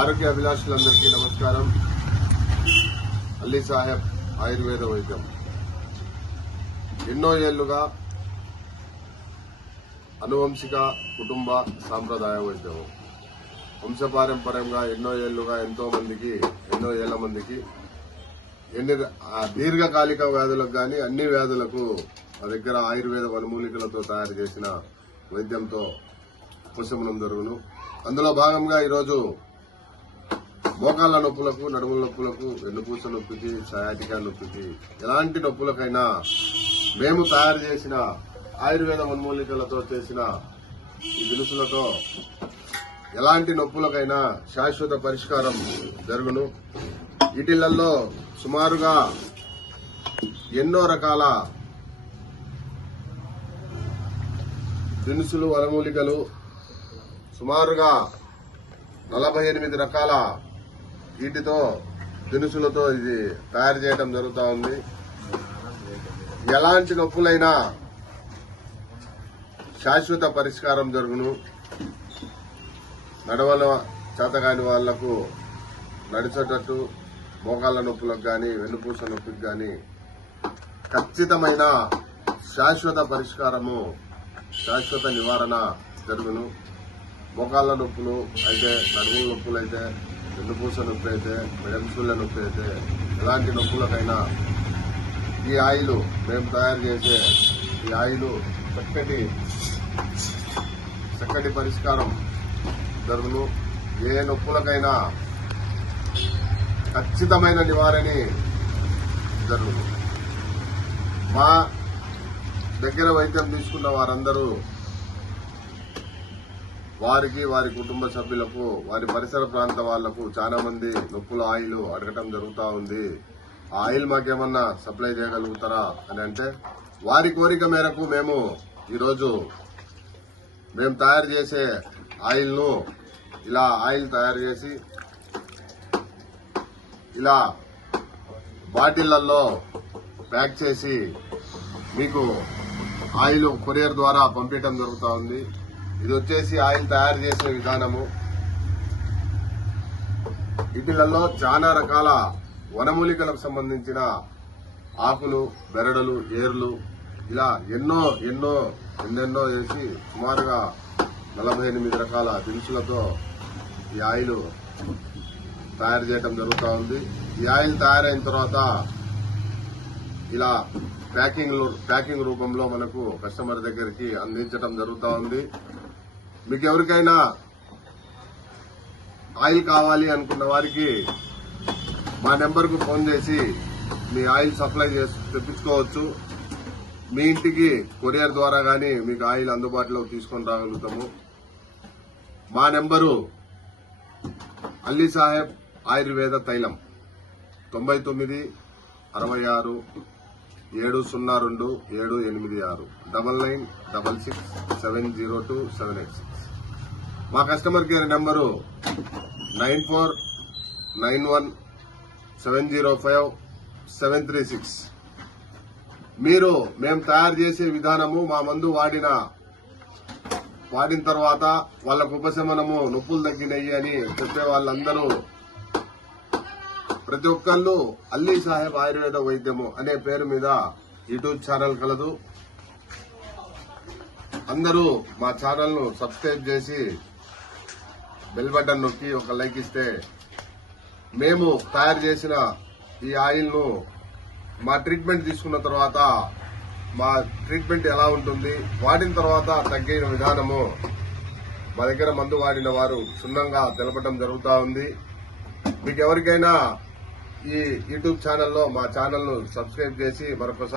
ఆరోగ్య అభిలాషులందరికీ నమస్కారం. అల్లీ సాహెబ్ ఆయుర్వేద వైద్యం ఎన్నో ఏళ్లుగా అనువంశిక కుటుంబ సాంప్రదాయ వైద్యం వంశపారంపర్యంగా ఎన్నో ఏళ్లుగా ఎన్నో ఏళ్ల మందికి దీర్ఘకాలిక వ్యాధులకు కానీ అన్ని వ్యాధులకు మా దగ్గర ఆయుర్వేద వనమూలికలతో తయారు చేసిన వైద్యంతో ఉపశమనం జరుగును. అందులో భాగంగా ఈరోజు మోకాళ్ళ నొప్పులకు, నడుముల నొప్పులకు, వెన్నుపూస నొప్పికి, సయాటికా నొప్పికి, ఎలాంటి నొప్పులకైనా మేము తయారు చేసిన ఆయుర్వేద వనమూలికలతో చేసిన ఈ దినుసులతో ఎలాంటి నొప్పులకైనా శాశ్వత పరిష్కారం జరుగును. వీటిలలో సుమారుగా ఎన్నో రకాల దినుసులు, వనమూలికలు, సుమారుగా 48 రకాల వీటితో దినుసులతో ఇది తయారు చేయడం జరుగుతూ ఉంది. ఎలాంటి నొప్పులైనా శాశ్వత పరిష్కారం జరుగును. నడవల చేతగాని వాళ్లకు నడిచేటట్టు, మోకాళ్ళ నొప్పులకు కానీ, వెన్నుపూస నొప్పికి కానీ ఖచ్చితమైన శాశ్వత పరిష్కారము, శాశ్వత నివారణ జరుగును. మోకాళ్ళ నొప్పులు అయితే, నడుముల నొప్పులు అయితే, వెన్నుపూస నొప్పి అయితే, మెడమిసూళ్ళ నొప్పి అయితే, ఎలాంటి నొప్పులకైనా ఈ ఆయిల్ మేము తయారు చేసే ఈ ఆయిల్ చక్కటి పరిష్కారం జరుగును. ఏ నొప్పులకైనా ఖచ్చితమైన నివారణ జరుగును. మా దగ్గర వైద్యం తీసుకున్న వారందరూ వారికి, వారి కుటుంబ సభ్యులకు, వారి పరిసర ప్రాంత వాళ్లకు చాలా మంది నొప్పుల ఆయిల్ అడగటం జరుగుతూ ఉంది. ఆ ఆయిల్ మాకేమన్నా సప్లై చేయగలుగుతారా అని అంటే, వారి కోరిక మేరకు మేము ఈరోజు తయారు చేసే ఆయిల్ను ఇలా ఆయిల్ తయారు చేసి ఇలా బాటిళ్లలో ప్యాక్ చేసి మీకు ఆయిల్ కొరియర్ ద్వారా పంపించడం జరుగుతూ ఉంది. ఇది వచ్చేసి ఆయిల్ తయారు చేసే విధానము. వీటిలలో చాలా రకాల వనమూలికలకు సంబంధించిన ఆకులు, బెరడులు, ఏర్లు, ఇలా ఎన్నెన్నో వేసి సుమారుగా 48 రకాల దినుసులతో ఈ ఆయిల్ తయారు చేయడం జరుగుతూ ఉంది. ఈ ఆయిల్ తయారైన తర్వాత ఇలా ప్యాకింగ్ రూపంలో మనకు కస్టమర్ దగ్గరికి అందించడం జరుగుతూ ఉంది. మీకు ఎవరికైనా ఆయిల్ కావాలి అనుకున్న వారికి మా నెంబర్కు ఫోన్ చేసి మీ ఆయిల్ సప్లై చేసి తెప్పించుకోవచ్చు. మీ ఇంటికి కొరియర్ ద్వారా గానీ మీకు ఆయిల్ అందుబాటులో తీసుకొని రాగలుగుతాము. మా నెంబరు అల్లీ సాహెబ్ ఆయుర్వేద తైలం 99 66 702 786 9966 702 786. మా కస్టమర్ కేర్ నెంబరు 9491 705 736. మేము తయారు చేసే విధానము, మా మందు వాడిన తర్వాత వాళ్ళకు ఉపశమనము, నొప్పులు తగ్గినాయి అని చెప్పే వాళ్ళందరూ ప్రతి ఒక్కళ్ళు అల్లీ సాహెబ్ ఆయుర్వేద వైద్యము అనే పేరు మీద యూట్యూబ్ ఛానల్ కలదు. అందరూ మా ఛానల్ ను సబ్స్క్రైబ్ చేసి బెల్ బటన్ నొక్కి ఒక లైక్ ఇస్తే మేము తయారు చేసిన ఈ ఆయిల్ ను మా ట్రీట్మెంట్ తీసుకున్న తర్వాత మా ట్రీట్మెంట్ ఎలా ఉంటుంది, వాడిన తర్వాత తగ్గిన విధానము మా దగ్గర మందు వాడిన వారు క్షుణ్ణంగా తెలపడం జరుగుతూ ఉంది. మీకు ఎవరికైనా ఈ యూట్యూబ్ ఛానల్లో మా ఛానల్ ను సబ్స్క్రైబ్ చేసి మరొకసారి